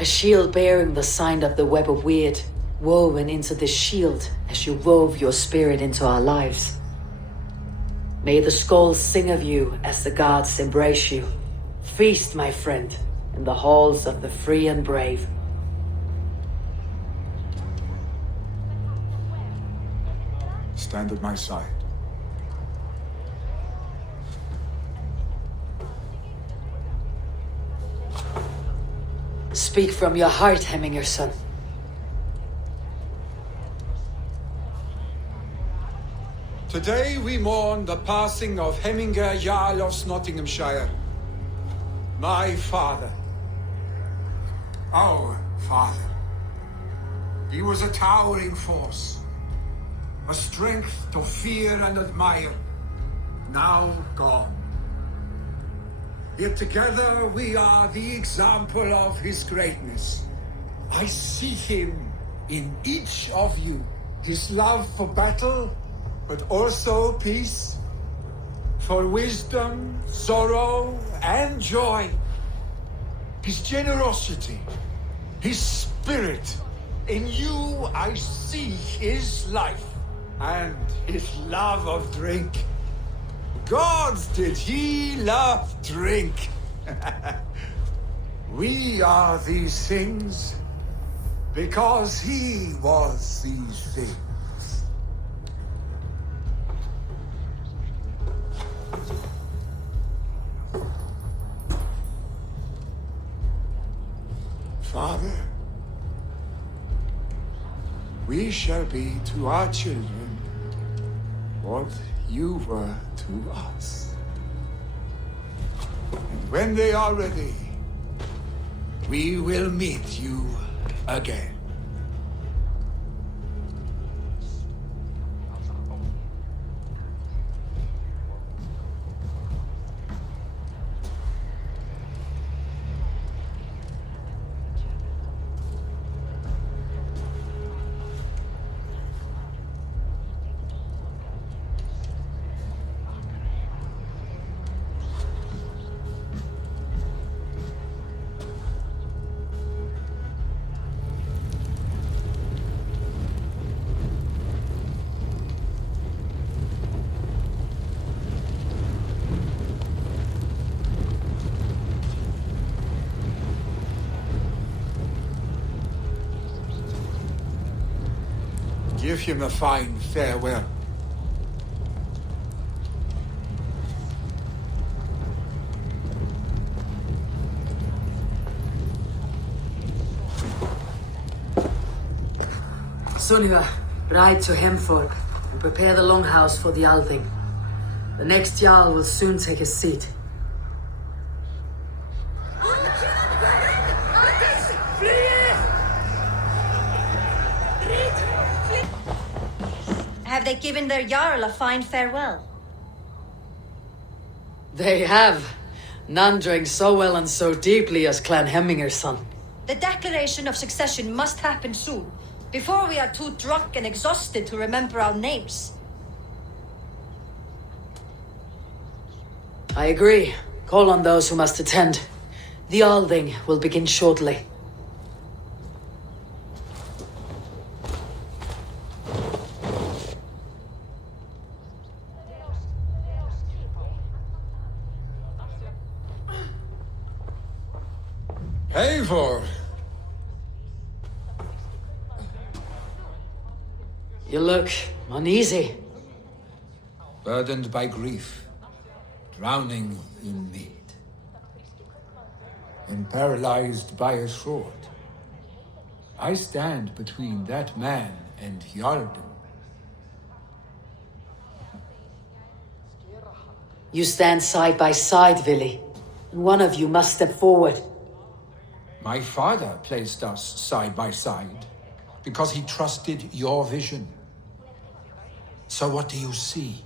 A shield bearing the sign of the web of weird, woven into this shield as you wove your spirit into our lives. May the skulls sing of you as the gods embrace you. Feast, my friend, in the halls of the free and brave. Stand at my side. Speak from your heart, Hemminger son. Today we mourn the passing of Hemminger Jarl of Snottinghamscire. My father. Our father. He was a towering force. A strength to fear and admire. Now gone. Yet together we are the example of his greatness. I see him in each of you. His love for battle, but also peace. For wisdom, sorrow, and joy. His generosity, his spirit. In you I see his life and his love of drink. Gods, did he love drink? We are these things because he was these things. Father, we shall be to our children what you were to us. And when they are ready, we will meet you again. Give him a fine farewell. Sunniva, ride to Hemford and prepare the longhouse for the Althing. The next Jarl will soon take his seat. Have they given their Jarl a fine farewell? They have. None drank so well and so deeply as Clan Hemminger's son. The declaration of succession must happen soon, before we are too drunk and exhausted to remember our names. I agree. Call on those who must attend. The Althing will begin shortly. Eivor! You look uneasy. Burdened by grief, drowning in mead, and paralyzed by a sword. I stand between that man and Jarldom. You stand side by side, Vili. One of you must step forward. My father placed us side by side because he trusted your vision. So what do you see?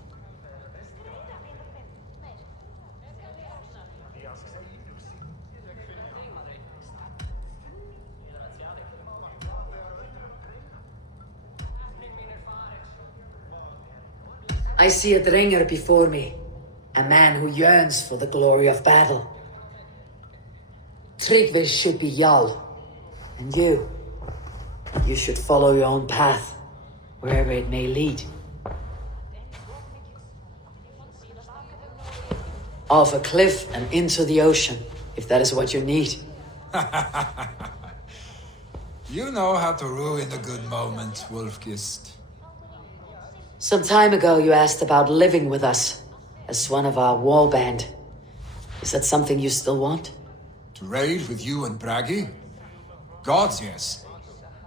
I see a Drenger before me, a man who yearns for the glory of battle. Tryggvi should be Jarl, And you should follow your own path, wherever it may lead. Off a cliff and into the ocean, if that is what you need. You know how to ruin a good moment, Wolfkist. Some time ago you asked about living with us, as one of our war band. Is that something you still want? To raid with you and Bragi? Gods, yes.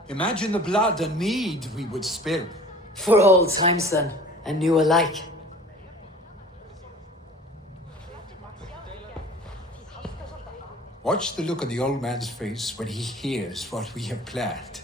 Imagine the blood and mead we would spill. For old times then, and new alike. Watch the look on the old man's face when he hears what we have planned.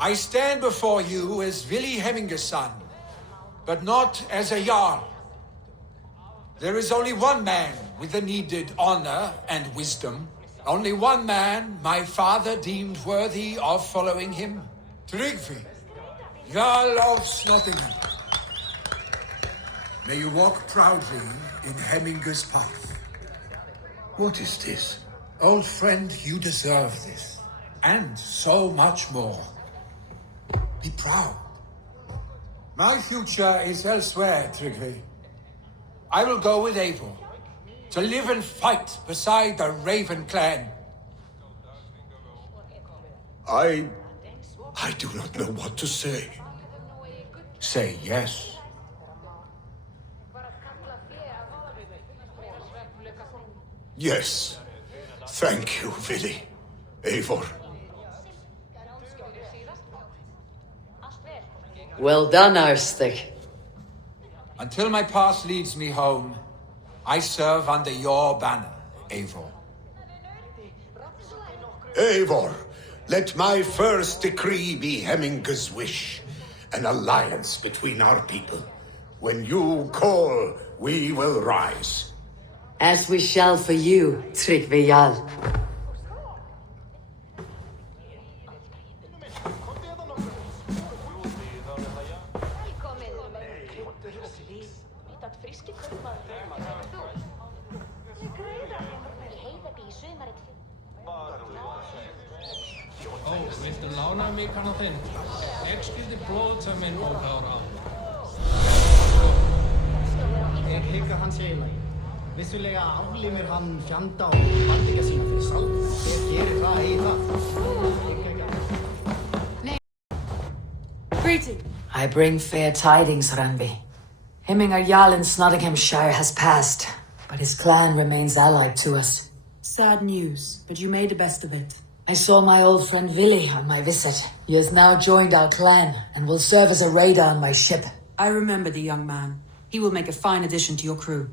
I stand before you as Vili Hemminger's son, but not as a Jarl. There is only one man with the needed honor and wisdom. Only one man my father deemed worthy of following him. Tryggvi, Jarl of Snottingham. May you walk proudly in Hemminger's path. What is this? Old friend, you deserve this. And so much more. Be proud. My future is elsewhere, Tryggvi. I will go with Eivor, to live and fight beside the Raven clan. I do not know what to say. Say yes. Yes. Thank you, Vili. Eivor. Well done, Arstic. Until my past leads me home, I serve under your banner, Eivor. Eivor, let my first decree be Hemminger's wish. An alliance between our people. When you call, we will rise. As we shall for you, Tryggvi Jarl. Viltu lána mig kannan þinn? Ég skildi blóðtömmin og klára á. Ég hygg að hann sé í lagi. Vissulega aflífir hann fjanda og bandinga sína fyrir salt. Ég gerir það í það. Greeting. I bring fair tidings, Randvi. Hemminger Jarl in Snottinghamscire has passed, but his clan remains allied to us. Sad news, but you made the best of it. I saw my old friend Vili on my visit. He has now joined our clan and will serve as a raider on my ship. I remember the young man. He will make a fine addition to your crew.